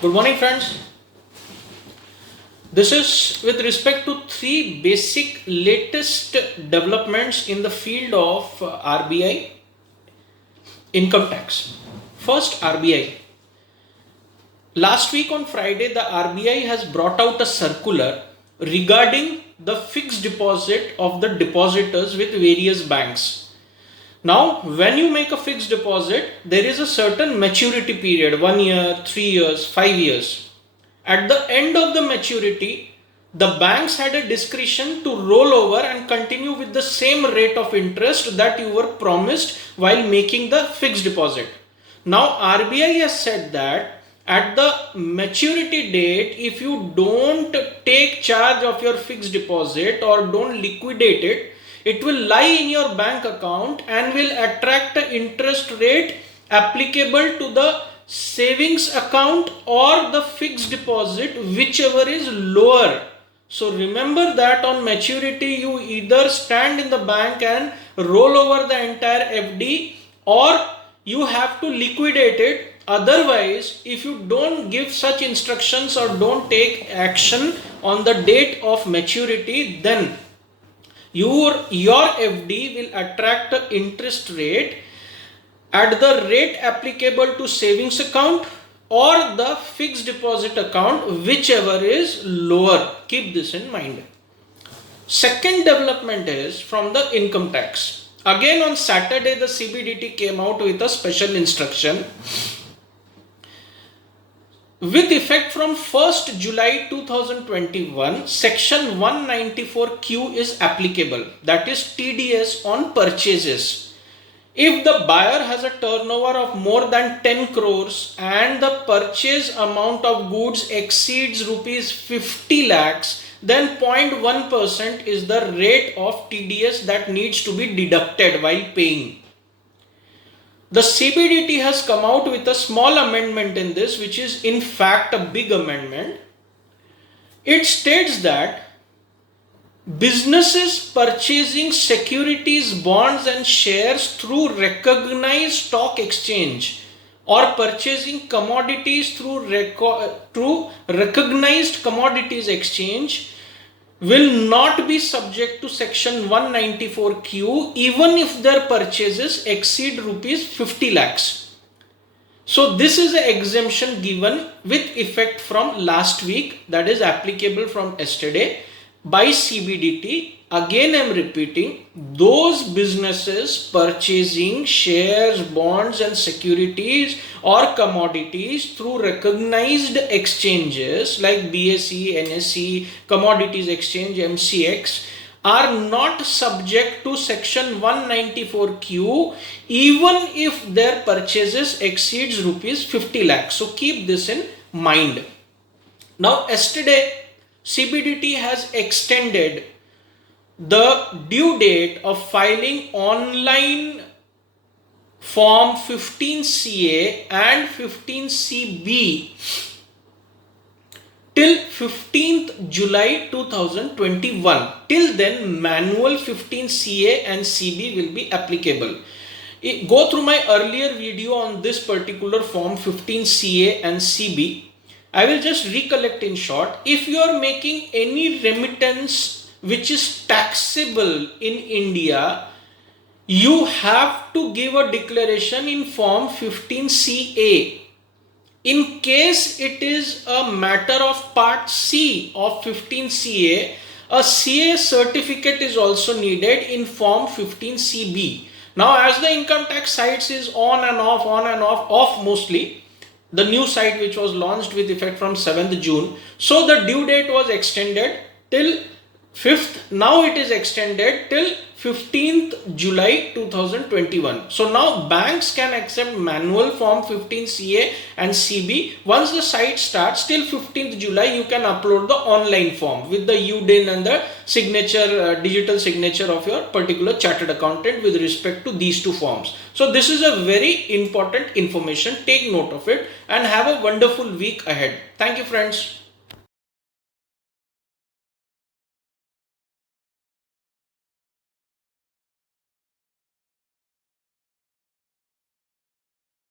Good morning, friends. This is with respect to three basic latest developments in the field of RBI income tax. First, RBI. Last week on Friday, the RBI has brought out a circular regarding the fixed deposit of the depositors with various banks. Now, when you make a fixed deposit, there is a certain maturity period 1 year, 3 years, 5 years. At the end of the maturity, the banks had a discretion to roll over and continue with the same rate of interest that you were promised while making the fixed deposit. Now, RBI has said that at the maturity date, if you don't take charge of your fixed deposit or don't liquidate it, it will lie in your bank account and will attract the interest rate applicable to the savings account or the fixed deposit, whichever is lower. So remember that on maturity you either stand in the bank and roll over the entire FD, or you have to liquidate it. Otherwise, if you don't give such instructions or don't take action on the date of maturity, then your FD will attract the interest rate at the rate applicable to savings account or the fixed deposit account, whichever is lower. Keep this in mind. Second development is from the income tax. Again on Saturday, the CBDT came out with a special instruction. With effect from 1st July 2021, Section 194Q is applicable, that is TDS on purchases. If the buyer has a turnover of more than 10 crores and the purchase amount of goods exceeds rupees 50 lakhs, then 0.1% is the rate of TDS that needs to be deducted while paying. The CBDT has come out with a small amendment in this, which is in fact a big amendment. It states that businesses purchasing securities, bonds and shares through recognized stock exchange or purchasing commodities through recognized commodities exchange will not be subject to section 194Q even if their purchases exceed rupees 50 lakhs. So this is an exemption given with effect from last week, that is applicable from yesterday by CBDT. Again I am repeating, those businesses purchasing shares, bonds and securities or commodities through recognized exchanges like BSE, NSE, Commodities Exchange, MCX are not subject to section 194Q even if their purchases exceeds rupees 50 lakhs. So keep this in mind. Now yesterday CBDT has extended the due date of filing online form 15CA and 15CB till 15th July 2021. Till then, manual 15CA and CB will be applicable. Go through my earlier video on this particular form 15CA and CB. I will just recollect in short. If you are making any remittance which is taxable in India, you have to give a declaration in form 15CA. In case it is a matter of part C of 15CA, a CA certificate is also needed in form 15CB. Now as the income tax sites is on and off mostly, the new site which was launched with effect from 7th June. So the due date was extended till 5th. Now it is extended till 15th July 2021. So now banks can accept manual form 15CA and CB. Once the site starts till 15th July, you can upload the online form with the UDIN and the signature, digital signature of your particular chartered accountant with respect to these two forms. So this is a very important information. Take note of it and have a wonderful week ahead. Thank you, friends.